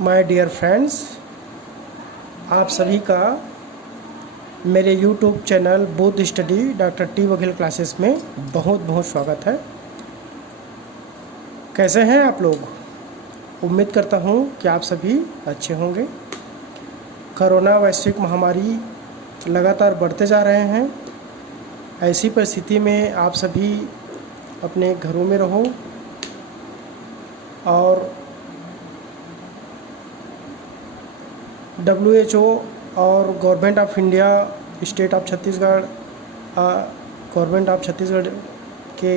My dear friends, आप सभी का मेरे YouTube channel Buddha study doctor T Baghel classes में बहुत बहुत स्वागत है। कैसे हैं आप लोग? उम्मीद करता हूं कि आप सभी अच्छे होंगे। कोरोना वैश्विक महामारी लगातार बढ़ते जा रहे हैं। ऐसी परिस्थिति में आप सभी अपने घरों में रहो और WHO और government of India, state of Chhattisgarh, government of Chhattisgarh के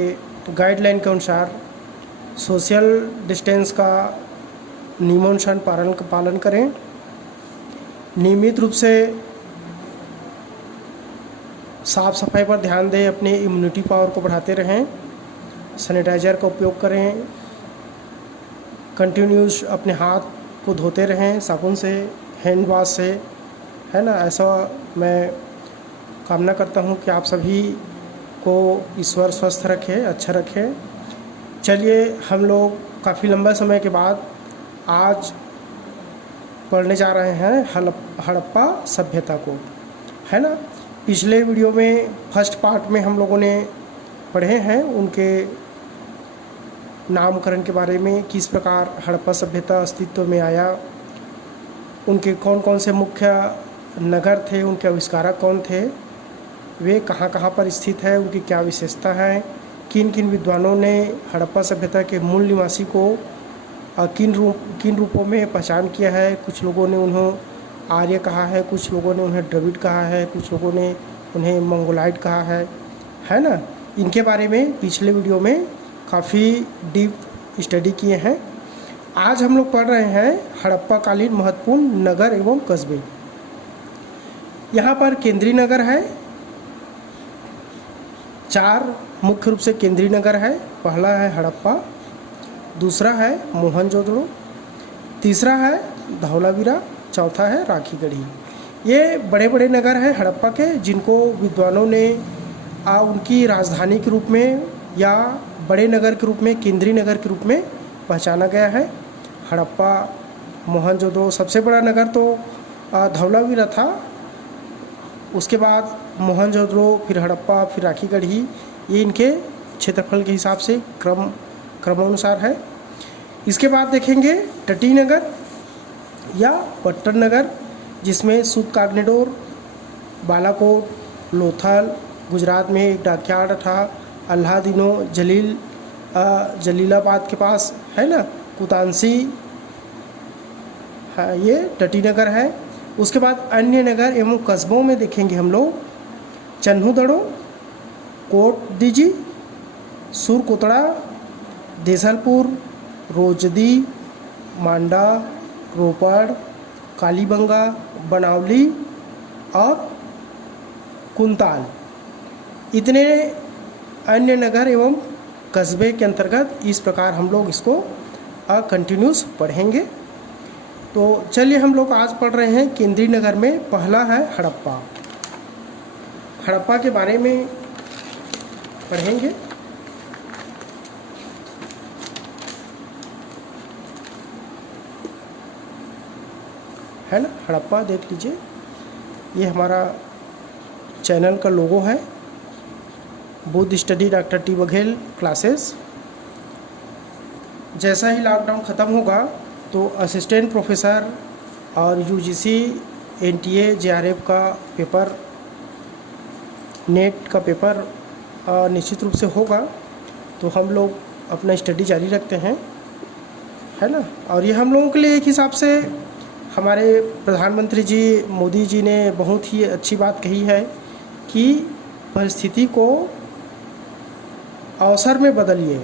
गाइडलाइन के अनुसार सोशल डिस्टेंस का नियमानुसार पालन करें। नियमित रूप से साफ़ सफाई पर ध्यान दें, अपने इम्यूनिटी पावर को बढ़ाते रहें, सैनिटाइज़र का उपयोग करें, कंटिन्यूस अपने हाथ को धोते रहें साबुन से, हैंड वॉश से, है ना। ऐसा मैं कामना करता हूँ कि आप सभी को ईश्वर स्वस्थ रखे, अच्छा रखे। चलिए, हम लोग काफ़ी लंबे समय के बाद आज पढ़ने जा रहे हैं हड़प्पा सभ्यता को, है ना। पिछले वीडियो में फर्स्ट पार्ट में हम लोगों ने पढ़े हैं उनके नामकरण के बारे में, किस प्रकार हड़प्पा सभ्यता अस्तित्व में आया, उनके कौन कौन से मुख्य नगर थे, उनके आविष्कारक कौन थे, वे कहाँ कहाँ पर स्थित है, उनकी क्या विशेषता है, किन किन विद्वानों ने हड़प्पा सभ्यता के मूल निवासी को किन रूपों में पहचान किया है। कुछ लोगों ने उन्हें आर्य कहा है, कुछ लोगों ने उन्हें द्रविड़ कहा है, कुछ लोगों ने उन्हें मंगोलाइट कहा है ना। इनके बारे में पिछले वीडियो में काफ़ी डीप स्टडी किए हैं। आज हम लोग पढ़ रहे हैं हड़प्पा कालीन महत्वपूर्ण नगर एवं कस्बे। यहाँ पर केंद्रीय नगर है, 4 मुख्य रूप से केंद्रीय नगर है। पहला है हड़प्पा, दूसरा है मोहनजोदड़ो, तीसरा है धौलावीरा, चौथा है राखीगढ़ी। ये बड़े बड़े नगर हैं हड़प्पा के, जिनको विद्वानों ने उनकी राजधानी के रूप में या बड़े नगर के रूप में, केंद्रीय नगर के रूप में पहचाना गया है। हड़प्पा, मोहनजोदड़ो, सबसे बड़ा नगर तो धौलावीरा था, उसके बाद मोहनजोदड़ो, फिर हड़प्पा, फिर राखीगढ़ी। ये इनके क्षेत्रफल के हिसाब से क्रमानुसार है। इसके बाद देखेंगे तटीय नगर या पट्टन नगर, जिसमें सूतकागनेडोर, बालाकोट, लोथल, गुजरात में एक डाकयार्ड था, अल्लादीनो, जलीलाबाद के पास, है ना, कुतानसी, हाँ, ये तटीय नगर है। उसके बाद अन्य नगर एवं कस्बों में देखेंगे हम लोग चन्हूदड़ो, कोटदीजी, सुरकोतड़ा, देसलपुर, रोजदी, मांडा, रोपड़, कालीबंगा, बनावली और कुंताल। इतने अन्य नगर एवं कस्बे के अंतर्गत इस प्रकार हम लोग इसको कंटिन्यूस पढ़ेंगे। तो चलिए, हम लोग आज पढ़ रहे हैं केंद्रीय नगर में। पहला है हड़प्पा। हड़प्पा के बारे में पढ़ेंगे। है ना, हड़प्पा देख लीजिए, ये हमारा चैनल का लोगो है, Buddha study doctor T Baghel classes. जैसा ही लॉकडाउन ख़त्म होगा तो असिस्टेंट प्रोफेसर और UGC, NTA, JRF का पेपर, नेट का पेपर निश्चित रूप से होगा, तो हम लोग अपना स्टडी जारी रखते हैं, है ना। और ये हम लोगों के लिए एक हिसाब से हमारे प्रधानमंत्री जी मोदी जी ने बहुत ही अच्छी बात कही है कि परिस्थिति को अवसर में बदलिए,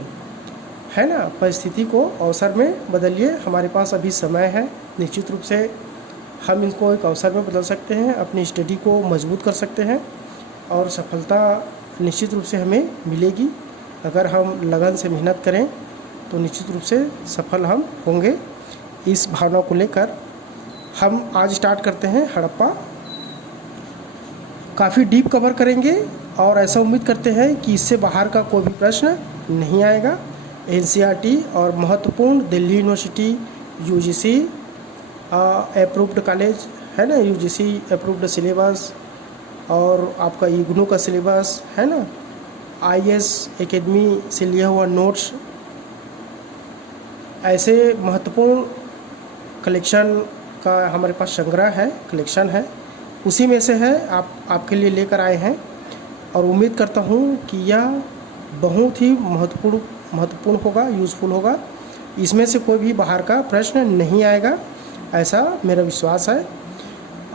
है ना, परिस्थिति को अवसर में बदलिए। हमारे पास अभी समय है, निश्चित रूप से हम इनको एक अवसर में बदल सकते हैं, अपनी स्टडी को मजबूत कर सकते हैं और सफलता निश्चित रूप से हमें मिलेगी। अगर हम लगन से मेहनत करें तो निश्चित रूप से सफल हम होंगे। इस भावना को लेकर हम आज स्टार्ट करते हैं हड़प्पा। काफ़ी डीप कवर करेंगे और ऐसा उम्मीद करते हैं कि इससे बाहर का कोई भी प्रश्न नहीं आएगा। NCERT और महत्वपूर्ण Delhi university, UGC, approved college है ना, यूजीसी अप्रूव्ड सिलेबस, और आपका इग्नू का सिलेबस है ना, आईएएस एकेडमी से लिया हुआ नोट्स, ऐसे महत्वपूर्ण कलेक्शन का हमारे पास संग्रह है, कलेक्शन है, उसी में से है आपके लिए लेकर आए हैं। और उम्मीद करता हूँ कि यह बहुत ही महत्वपूर्ण होगा, यूज़फुल होगा। इसमें से कोई भी बाहर का प्रश्न नहीं आएगा, ऐसा मेरा विश्वास है।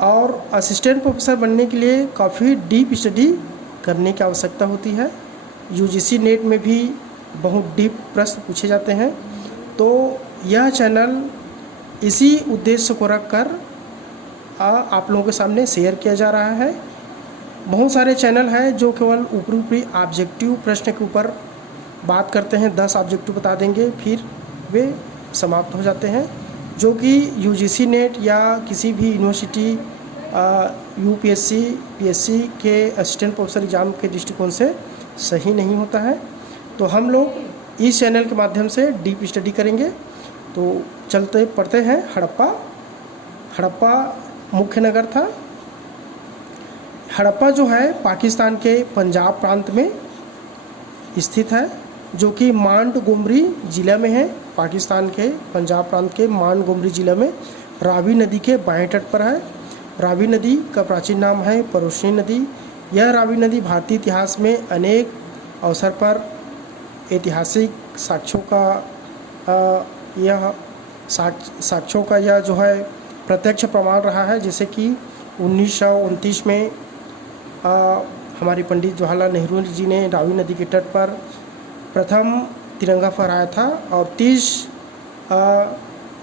और असिस्टेंट प्रोफेसर बनने के लिए काफ़ी डीप स्टडी करने की आवश्यकता होती है। यूजीसी नेट में भी बहुत डीप प्रश्न पूछे जाते हैं। तो यह चैनल इसी उद्देश्य को रखकर आप लोगों के सामने शेयर किया जा रहा है। बहुत सारे चैनल हैं जो केवल ऊपरी ऑब्जेक्टिव प्रश्न के ऊपर बात करते हैं, 10 ऑब्जेक्टिव बता देंगे, फिर वे समाप्त हो जाते हैं, जो कि यूजीसी नेट या किसी भी यूनिवर्सिटी यूपीएससी पीएससी के असिस्टेंट प्रोफेसर एग्ज़ाम के दृष्टिकोण से सही नहीं होता है। तो हम लोग इस चैनल के माध्यम से डीप स्टडी करेंगे। तो चलते पढ़ते हैं। हड़प्पा मुख्य नगर था। हड़प्पा जो है पाकिस्तान के पंजाब प्रांत में स्थित है, जो कि मांडगोमरी ज़िला में है। पाकिस्तान के पंजाब प्रांत के मांडगोमरी ज़िला में रावी नदी के बाएं तट पर है। रावी नदी का प्राचीन नाम है परोशनी नदी। यह रावी नदी भारतीय इतिहास में अनेक अवसर पर ऐतिहासिक साक्ष्यों का यह जो है प्रत्यक्ष प्रमाण रहा है। जैसे कि 1929 में हमारे पंडित जवाहरलाल नेहरू जी ने रावी नदी के तट पर प्रथम तिरंगा फहराया था, और 30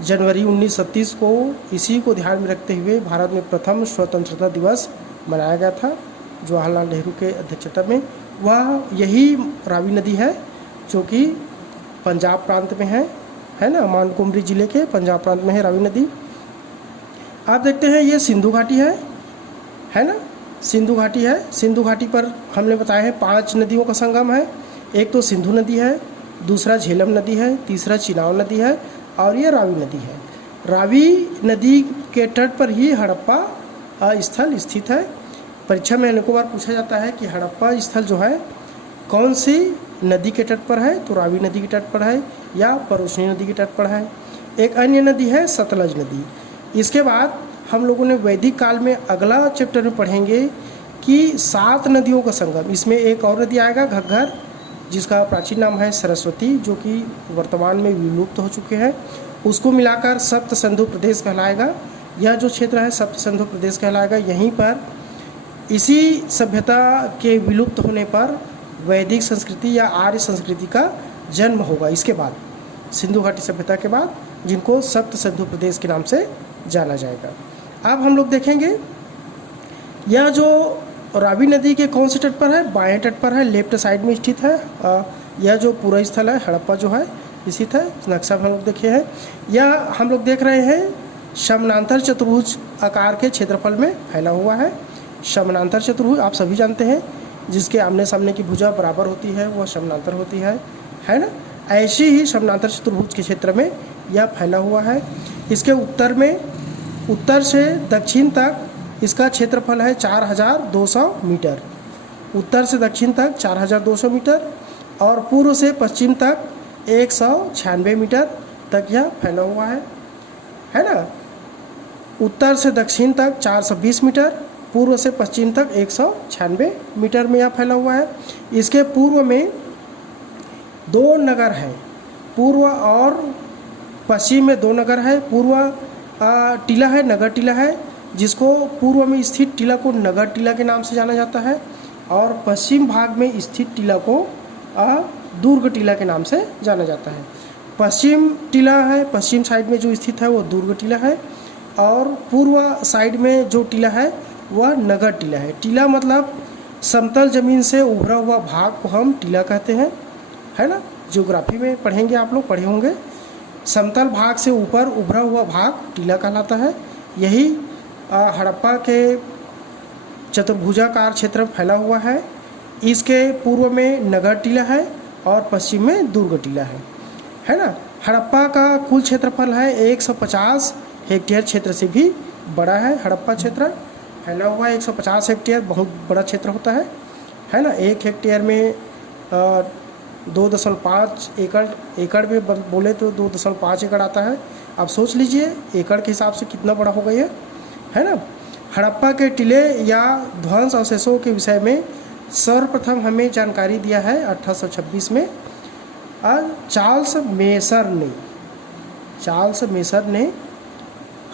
जनवरी 1937 को इसी को ध्यान में रखते हुए भारत में प्रथम स्वतंत्रता दिवस मनाया गया था जवाहरलाल नेहरू के अध्यक्षता में। वह यही रावी नदी है जो कि पंजाब प्रांत में है ना, मानकुमरी ज़िले के पंजाब प्रांत में है रावी नदी। आप देखते हैं ये सिंधु घाटी है ना, सिंधु घाटी है। सिंधु घाटी पर हमने बताया है 5 नदियों का संगम है। एक तो सिंधु नदी है, दूसरा झेलम नदी है, तीसरा चिनाब नदी है, और ये रावी नदी है। रावी नदी के तट पर ही हड़प्पा स्थल स्थित है। परीक्षा में अनेकों बार पूछा जाता है कि हड़प्पा स्थल जो है कौन सी नदी के तट पर है, तो रावी नदी के तट पर है या परोशनी नदी के तट पर है। एक अन्य नदी है सतलज नदी। इसके बाद हम लोगों ने वैदिक काल में अगला चैप्टर में पढ़ेंगे कि 7 नदियों का संगम। इसमें एक और नदी आएगा घग्गर, जिसका प्राचीन नाम है सरस्वती, जो कि वर्तमान में विलुप्त हो चुके हैं। उसको मिलाकर सप्त सिंधु प्रदेश कहलाएगा। यह जो क्षेत्र है सप्त सिंधु प्रदेश कहलाएगा। यहीं पर इसी सभ्यता के विलुप्त होने पर वैदिक संस्कृति या आर्य संस्कृति का जन्म होगा। इसके बाद सिंधु घाटी सभ्यता के बाद, जिनको सप्त सिंधु प्रदेश के नाम से जाना जाएगा। अब हम लोग देखेंगे यह जो रावी नदी के कौन से तट पर है, बाएं तट पर है, लेफ्ट साइड में स्थित है। यह जो पूरा स्थल है हड़प्पा जो है स्थित है। नक्शा हम लोग देखे हैं। यह हम लोग देख रहे हैं समानांतर चतुर्भुज आकार के क्षेत्रफल में फैला हुआ है। समानांतर चतुर्भुज आप सभी जानते हैं, जिसके आमने सामने की भुजा बराबर होती है वह समानांतर होती है ना। ऐसी ही समानांतर चतुर्भुज के क्षेत्र में यह फैला हुआ है। इसके उत्तर से दक्षिण तक इसका क्षेत्रफल है 4200 मीटर। उत्तर से दक्षिण तक 4200 मीटर, और पूर्व से पश्चिम तक 196 मीटर तक यह फैला हुआ है ना। उत्तर से दक्षिण तक 420 मीटर, पूर्व से पश्चिम तक 196 मीटर में यह फैला हुआ है। इसके पूर्व में 2 नगर हैं, पूर्व और पश्चिम में 2 नगर है। पूर्व टीला है, नगर टीला है, जिसको पूर्व में स्थित टीला को नगर टीला के नाम से जाना जाता है, और पश्चिम भाग में स्थित टीला को दुर्ग टीला के नाम से जाना जाता है। पश्चिम टीला है, पश्चिम साइड में जो स्थित है वो दुर्ग टीला है, और पूर्व साइड में जो टीला है वह नगर टीला है। टीला मतलब समतल जमीन से उभरा हुआ भाग को हम टीला कहते हैं, है ना। ज्योग्राफी में पढ़ेंगे, आप लोग पढ़े होंगे। समतल भाग से ऊपर उभरा हुआ भाग टीला कहलाता है। यही हड़प्पा के चतुर्भुजाकार क्षेत्र में फैला हुआ है। इसके पूर्व में नगर टीला है और पश्चिम में दुर्ग टीला है ना। हड़प्पा का कुल क्षेत्रफल है 150 हेक्टेयर क्षेत्र से भी बड़ा है। हड़प्पा क्षेत्र फैला हुआ है 150 हेक्टेयर, बहुत बड़ा क्षेत्र होता है ना। 1 हेक्टेयर में 2.5 एकड़ में बोले तो 2.5 एकड़ आता है। आप सोच लीजिए एकड़ के हिसाब से कितना बड़ा होगा ये, है ना। हड़प्पा के टिले या ध्वंस अवशेषों के विषय में सर्वप्रथम हमें जानकारी दिया है 1826 में चार्ल्स मेसर ने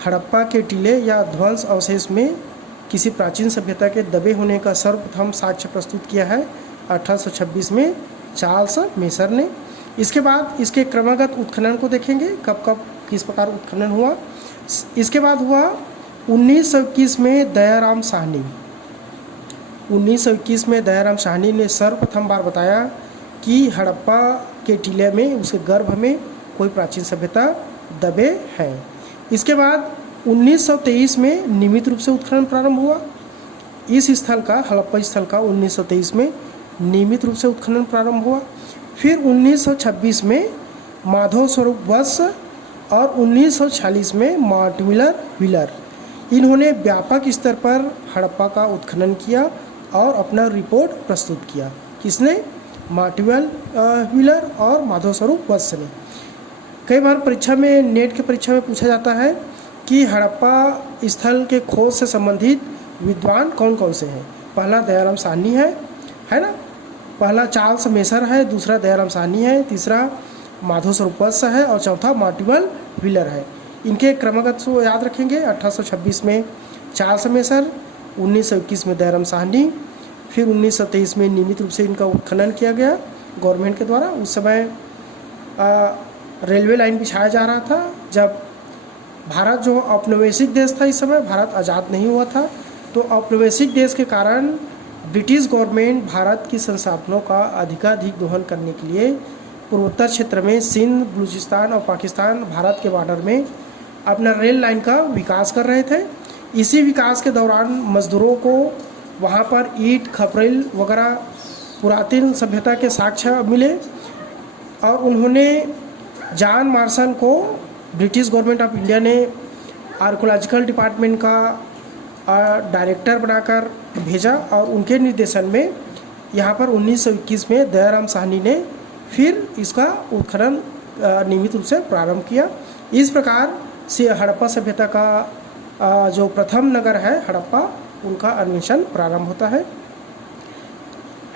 हड़प्पा के टिले या ध्वंस अवशेष में किसी प्राचीन सभ्यता के दबे होने का सर्वप्रथम साक्ष्य प्रस्तुत किया है 1826 में चार्ल्स मेसर ने। इसके बाद इसके क्रमगत उत्खनन को देखेंगे, कब कब किस प्रकार उत्खनन हुआ। इसके बाद हुआ 1921 में दयाराम साहनी। 1921 में दयाराम साहनी ने सर्वप्रथम बार बताया कि हड़प्पा के टीले में, उसके गर्भ में कोई प्राचीन सभ्यता दबे हैं। इसके बाद 1923 में नियमित रूप से उत्खनन प्रारंभ हुआ। इस स्थल का, हड़प्पा स्थल का 1923 में नियमित रूप से उत्खनन प्रारंभ हुआ। फिर 1926 में माधव स्वरूप वत्स और 1946 में मार्टिमिलर व्हीलर, इन्होंने व्यापक स्तर पर हड़प्पा का उत्खनन किया और अपना रिपोर्ट प्रस्तुत किया। किसने? मार्टिमिलर व्हीलर और माधव स्वरूप वत्स ने। कई बार परीक्षा में, नेट की परीक्षा में पूछा जाता है कि हड़प्पा स्थल के खोज से संबंधित विद्वान कौन कौन से हैं। पहला दयाराम साहनी है ना, पहला चार्ल्स मेसर है, दूसरा दयाराम साहनी है, तीसरा माधव स्वरूप वत्स है और चौथा मार्टिमिलर व्हीलर है। इनके क्रमगत को याद रखेंगे। 1826 में चार्ल्स मेसर, 1921 में दयाराम साहनी, फिर 1923 में नियमित रूप से इनका उत्खनन किया गया गवर्नमेंट के द्वारा। उस समय रेलवे लाइन बिछाया जा रहा था। जब भारत जो औपनिवेशिक देश था, इस समय भारत आज़ाद नहीं हुआ था, तो औपनिवेशिक देश के कारण ब्रिटिश गवर्नमेंट भारत की संसाधनों का अधिकाधिक दोहन करने के लिए पूर्वोत्तर क्षेत्र में सिंध, बलूचिस्तान और पाकिस्तान भारत के बॉर्डर में अपना रेल लाइन का विकास कर रहे थे। इसी विकास के दौरान मजदूरों को वहाँ पर ईंट, खपरेल वगैरह पुरातन सभ्यता के साक्ष्य मिले और उन्होंने जॉन मार्शन को ब्रिटिश गवर्नमेंट ऑफ इंडिया ने आर्कोलॉजिकल डिपार्टमेंट का डायरेक्टर बनाकर भेजा और उनके निर्देशन में यहाँ पर 1921 में दयाराम साहनी ने फिर इसका उत्खनन नियमित रूप से प्रारंभ किया। इस प्रकार से हड़प्पा सभ्यता का जो प्रथम नगर है हड़प्पा, उनका अन्वेषण प्रारंभ होता है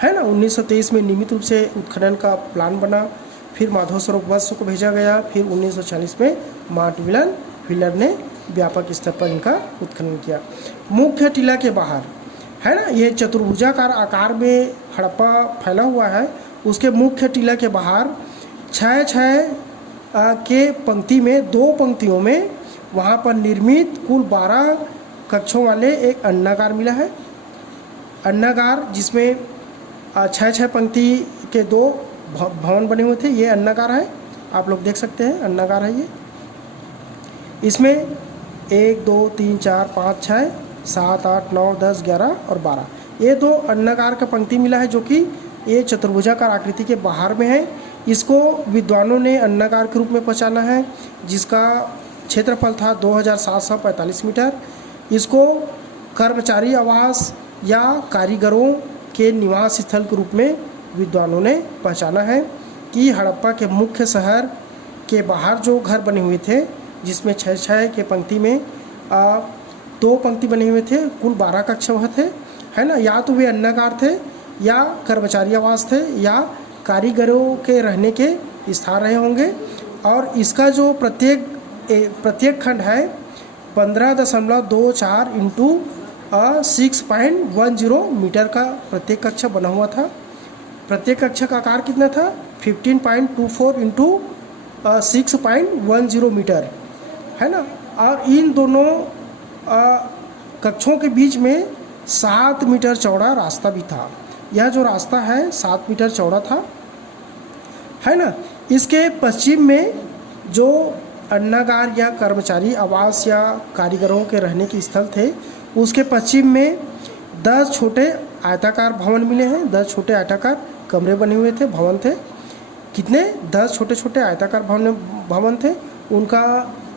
ना। 1923 में नियमित रूप से उत्खनन का प्लान बना, फिर माधव स्वरूप वत्स को भेजा गया, फिर 1940 में मार्टिमिलर व्हीलर ने व्यापक स्तर पर इनका उत्खनन किया। मुख्य टीला के बाहर है ना, ये चतुर्भुजाकार आकार में हड़प्पा फैला हुआ है। उसके मुख्य टीला के बाहर 6 के पंक्ति में 2 पंक्तियों में वहाँ पर निर्मित कुल 12 कक्षों वाले एक अन्नागार मिला है। अन्नागार जिसमें 6 पंक्ति के 2 भवन बने हुए थे, ये अन्नागार है। आप लोग देख सकते हैं अन्नागार है ये। इसमें 1 2 3 4 5 6 7 8 9 10 11 और 12 ये 2 अन्नागार का पंक्ति मिला है, जो कि ये चतुर्भुजाकार आकृति के बाहर में है। इसको विद्वानों ने अन्नागार के रूप में पहचाना है, जिसका क्षेत्रफल था 2745 मीटर। इसको कर्मचारी आवास या कारीगरों के निवास स्थल के रूप में विद्वानों ने पहचाना है कि हड़प्पा के मुख्य शहर के बाहर जो घर बने हुए थे, जिसमें 6 के पंक्ति में 2 पंक्ति बने हुए थे, कुल 12 कक्ष वह थे, है ना। या तो वे अन्नागार थे या कर्मचारी आवास थे या कारीगरों के रहने के स्थान रहे होंगे। और इसका जो प्रत्येक खंड है 15.24 इंटू 6.10 मीटर का प्रत्येक कक्ष बना हुआ था। प्रत्येक कक्ष का आकार कितना था? 15.24 इंटू 6.10 मीटर, है ना। और इन दोनों कक्षों के बीच में 7 मीटर चौड़ा रास्ता भी था। यह जो रास्ता है 7 मीटर चौड़ा था, है ना। इसके पश्चिम में जो अन्नागार या कर्मचारी आवास या कारीगरों के रहने के स्थल थे, उसके पश्चिम में 10 छोटे आयताकार भवन मिले हैं। 10 छोटे आयताकार कमरे बने हुए थे, भवन थे। कितने? 10 छोटे छोटे आयताकार भवन थे। उनका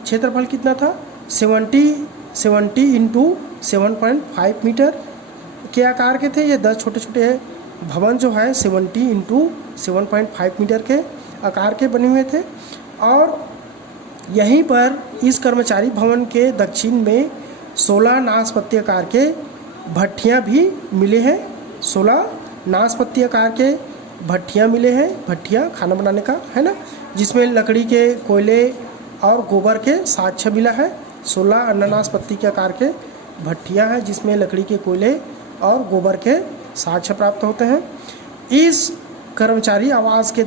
क्षेत्रफल कितना था? 70 इंटू 7.5 मीटर के आकार के थे। ये 10 छोटे छोटे भवन जो है 70 इंटू 7.5 मीटर के आकार के बने हुए थे। और यहीं पर इस कर्मचारी भवन के दक्षिण में 16 नाशपत्ती आकार के भट्टियाँ भी मिले हैं। 16 नाशपत्ती आकार के भट्टियाँ मिले हैं। भट्टियाँ खाना बनाने का है ना, जिसमें लकड़ी के, कोयले और गोबर के साक्ष्य मिला है। 16 अनानाशपत्ती के आकार के भट्टियाँ हैं जिसमें लकड़ी के, कोयले और गोबर के साक्ष्य प्राप्त होते हैं। इस कर्मचारी आवास के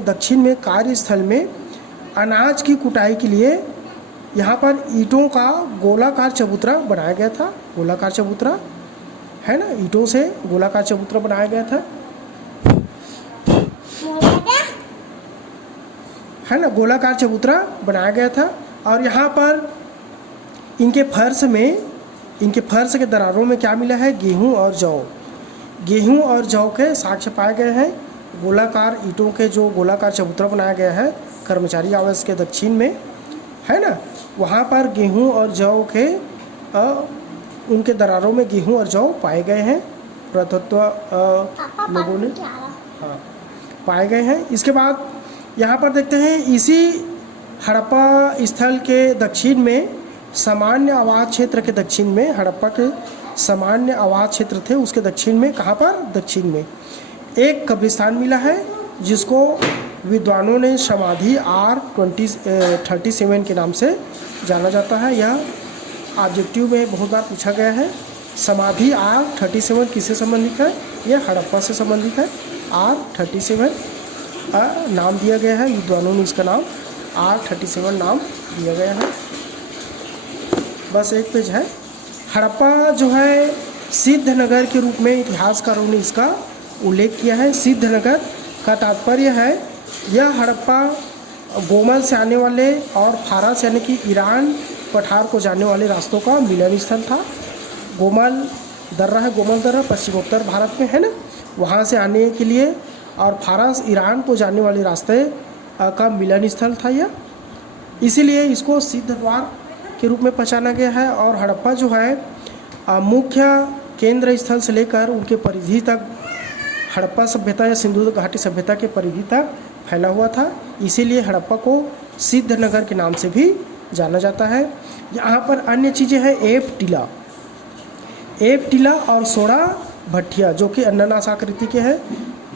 दक्षिण में कार्यस्थल में अनाज की कुटाई के लिए यहाँ पर ईंटों का गोलाकार चबूतरा बनाया गया था। गोलाकार चबूतरा है ना, ईंटों से गोलाकार चबूतरा बनाया गया था, है ना, गोलाकार चबूतरा बनाया गया था। और यहाँ पर इनके फर्श के दरारों में क्या मिला है? गेहूँ और जौ के साक्ष्य पाए गए हैं। गोलाकार ईंटों के जो गोलाकार चबूतरा बनाया गया है कर्मचारी आवास के दक्षिण में, है ना, वहाँ पर गेहूँ और जौ के उनके दरारों में गेहूँ और जौ पाए गए हैं। पुरातत्व लोगों ने पाए गए हैं। इसके बाद यहाँ पर देखते हैं इसी हड़प्पा स्थल के दक्षिण में सामान्य आवास क्षेत्र के दक्षिण में, हड़प्पा के सामान्य आवास क्षेत्र थे उसके दक्षिण में, कहाँ पर? दक्षिण में एक कब्रिस्तान मिला है जिसको विद्वानों ने समाधि R37 के नाम से जाना जाता है। यह ऑब्जेक्टिव में बहुत बार पूछा गया है। समाधि R37 किससे संबंधित है? यह हड़प्पा से संबंधित है। R37 नाम दिया गया है, विद्वानों ने इसका नाम R37 नाम दिया गया है। बस एक पेज है। हड़प्पा जो है सिद्ध नगर के रूप में इतिहासकारों ने इसका उल्लेख किया है। सिद्ध नगर का तात्पर्य है यह हड़प्पा गोमल से आने वाले और फारस यानी कि ईरान पठार को जाने वाले रास्तों का मिलन स्थल था। गोमल दर्रा पश्चिमोत्तर भारत में है ना, वहाँ से आने के लिए और फारस ईरान को जाने वाले रास्ते का मिलन स्थल था यह, इसीलिए इसको सिद्ध द्वार के रूप में पहचाना गया है। और हड़प्पा जो है मुख्य केंद्र स्थल से लेकर उनके परिधि तक, हड़प्पा सभ्यता या सिंधु घाटी सभ्यता के परिधि तक फैला हुआ था, इसीलिए हड़प्पा को सिद्ध नगर के नाम से भी जाना जाता है। यहाँ पर अन्य चीज़ें हैं, एप टीला और 16 भट्टियाँ जो कि अनानास आकृति के हैं।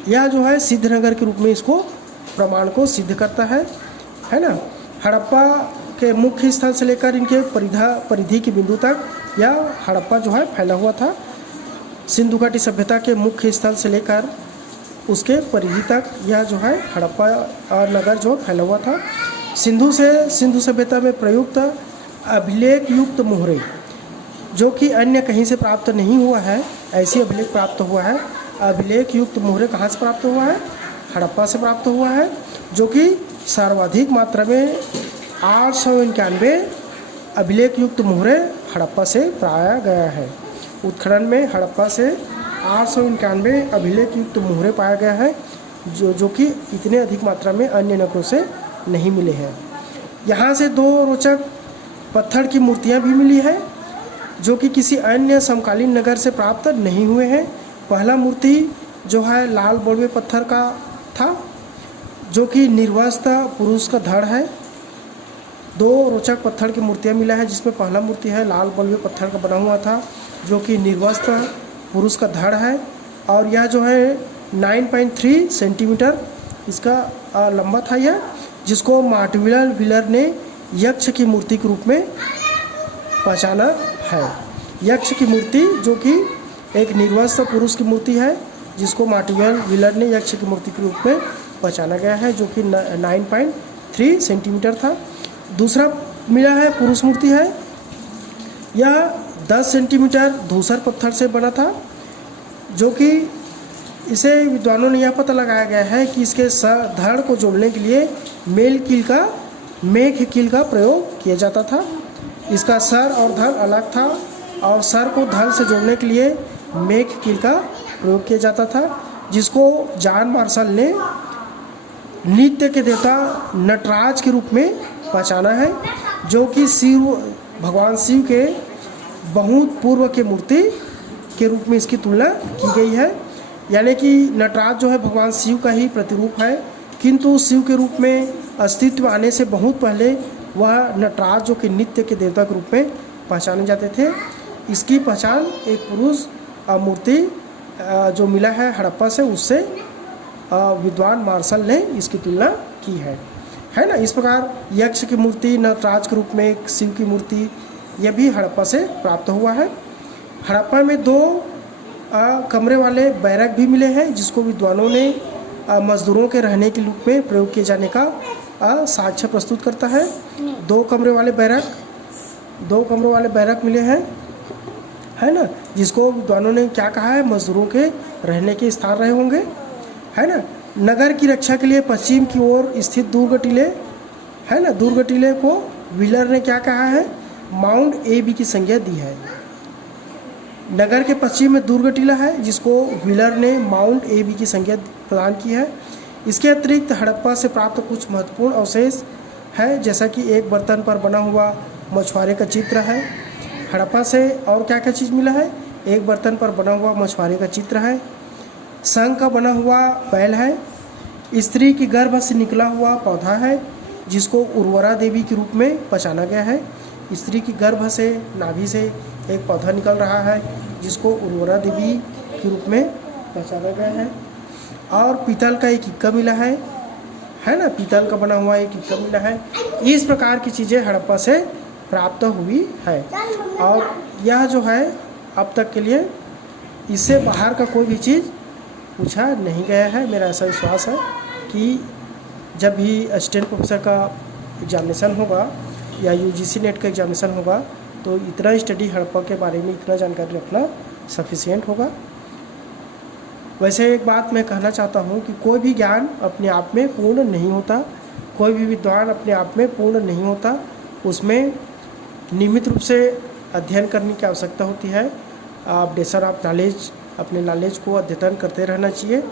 यह जो है सिद्ध नगर के रूप में इसको प्रमाण को सिद्ध करता है ना। हड़प्पा के मुख्य स्थल से लेकर इनके परिधि के बिंदु तक यह हड़प्पा जो है फैला हुआ था। सिंधु घाटी सभ्यता के मुख्य स्थल से लेकर उसके परिधि तक यह जो है हड़प्पा नगर जो फैला हुआ था। सिंधु सभ्यता में प्रयुक्त अभिलेख युक्त मोहरे जो कि अन्य कहीं से प्राप्त नहीं हुआ है, ऐसी अभिलेख प्राप्त हुआ है। अभिलेख युक्त मोहरे कहाँ से प्राप्त हुआ है? हड़प्पा से प्राप्त हुआ है, जो कि सर्वाधिक मात्रा में 891 अभिलेख युक्त मोहरे हड़प्पा से पाया गया है। उत्खनन में हड़प्पा से 891 अभिलेख युक्त मोहरे पाया गया है, जो कि इतने अधिक मात्रा में अन्य नगरों से नहीं मिले हैं। यहाँ से 2 रोचक पत्थर की मूर्तियाँ भी मिली है जो कि किसी अन्य समकालीन नगर से प्राप्त नहीं हुए हैं। पहला मूर्ति जो है लाल बलुए पत्थर का था जो कि निर्वस्त्र पुरुष का धड़ है। 2 रोचक पत्थर की मूर्तियाँ मिला है जिसमें पहला मूर्ति है लाल बलुए पत्थर का बना हुआ था जो कि निर्वस्त्र पुरुष का धड़ है, और यह जो है 9.3 सेंटीमीटर इसका लंबा था यह, जिसको मार्टिन व्हीलर ने यक्ष की मूर्ति के रूप में पहचाना है। यक्ष की मूर्ति जो कि एक निर्वस्त्र पुरुष की मूर्ति है जिसको मार्टिन व्हीलर ने यक्ष की मूर्ति के रूप में पहचाना गया है, जो कि 9.3 सेंटीमीटर था। दूसरा मिला है पुरुष मूर्ति है, यह 10 सेंटीमीटर धूसर पत्थर से बना था, जो कि इसे विद्वानों ने यह पता लगाया गया है कि इसके धड़ को जोड़ने के लिए मेघ कील का प्रयोग किया जाता था। इसका सर और धड़ अलग था और सर को धड़ से जोड़ने के लिए मेघ कील का प्रयोग किया जाता था, जिसको जॉन मार्शल ने नृत्य के देवता नटराज के रूप में पहचाना है, जो कि शिव भगवान शिव के बहुत पूर्व के मूर्ति के रूप में इसकी तुलना की गई है। यानी कि नटराज जो है भगवान शिव का ही प्रतिरूप है, किंतु शिव के रूप में अस्तित्व आने से बहुत पहले वह नटराज जो कि नित्य के देवता के रूप में पहचाने जाते थे। इसकी पहचान एक पुरुष मूर्ति जो मिला है हड़प्पा से, उससे विद्वान मार्शल ने इसकी तुलना की है ना। इस प्रकार यक्ष की मूर्ति, नटराज के रूप में एक शिव की मूर्ति, यह भी हड़प्पा से प्राप्त हुआ है। हड़प्पा में 2 कमरे वाले बैरक भी मिले हैं, जिसको विद्वानों ने मजदूरों के रहने के रूप में प्रयोग किए जाने का साक्ष्य प्रस्तुत करता है। 2 कमरे वाले बैरक मिले हैं, है ना, जिसको विद्वानों ने क्या कहा है, मजदूरों के रहने के स्थान रहे होंगे, है ना। नगर की रक्षा के लिए पश्चिम की ओर स्थित दुर्ग टीले, है ना, दुर्ग टीले को व्हीलर ने क्या कहा है, माउंट AB की संज्ञा दी है। नगर के पश्चिम में दुर्ग टीला है, जिसको व्हीलर ने माउंट AB की संज्ञा प्रदान की है। इसके अतिरिक्त हड़प्पा से प्राप्त कुछ महत्वपूर्ण अवशेष है, जैसा कि एक बर्तन पर बना हुआ मछुआरे का चित्र है। हड़प्पा से और क्या क्या चीज़ मिला है, एक बर्तन पर बना हुआ मछुआरे का चित्र है, शंख का बना हुआ बैल है, स्त्री की गर्भ से निकला हुआ पौधा है, जिसको उर्वरा देवी के रूप में पहचाना गया है। स्त्री की गर्भ से, नाभि से एक पौधा निकल रहा है, जिसको उर्वरा देवी के रूप में पहचाना गया है। और पीतल का एक इक्का मिला है ना, पीतल का बना हुआ एक इक्का मिला है। इस प्रकार की चीज़ें हड़प्पा से प्राप्त हुई है। और यह जो है अब तक के लिए इससे बाहर का कोई भी चीज़ पूछा नहीं गया है। मेरा ऐसा विश्वास है कि जब भी असिस्टेंट प्रोफेसर का एग्जामिनेशन होगा या UGC नेट का एग्जामिनेशन होगा, तो इतना स्टडी हड़प्पा के बारे में, इतना जानकारी रखना सफिशिएंट होगा। वैसे एक बात मैं कहना चाहता हूँ कि कोई भी ज्ञान अपने आप में पूर्ण नहीं होता, कोई भी विद्वान अपने आप में पूर्ण नहीं होता, उसमें नियमित रूप से अध्ययन करने की आवश्यकता होती है। अपडेशन ऑफ नॉलेज, अपने नॉलेज को अध्ययन करते रहना चाहिए,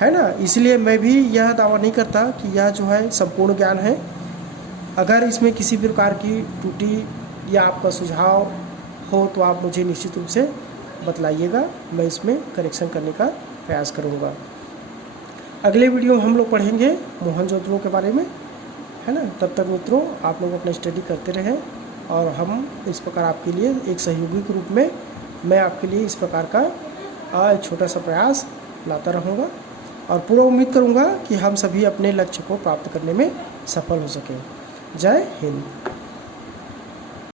है ना। इसलिए मैं भी यह दावा नहीं करता कि यह जो है संपूर्ण ज्ञान है। अगर इसमें किसी भी प्रकार की त्रुटि या आपका सुझाव हो तो आप मुझे निश्चित रूप से बतलाइएगा, मैं इसमें करेक्शन करने का प्रयास करूँगा। अगले वीडियो में हम लोग पढ़ेंगे मोहनजोदड़ो के बारे में, है ना। तब तक मित्रों आप लोग अपना स्टडी करते रहें, और हम इस प्रकार आपके लिए एक सहयोगी के रूप में मैं आपके लिए इस प्रकार का एक छोटा सा प्रयास लाता रहूँगा, और पूरा उम्मीद करूँगा कि हम सभी अपने लक्ष्य को प्राप्त करने में सफल हो सकें। जय हिंद।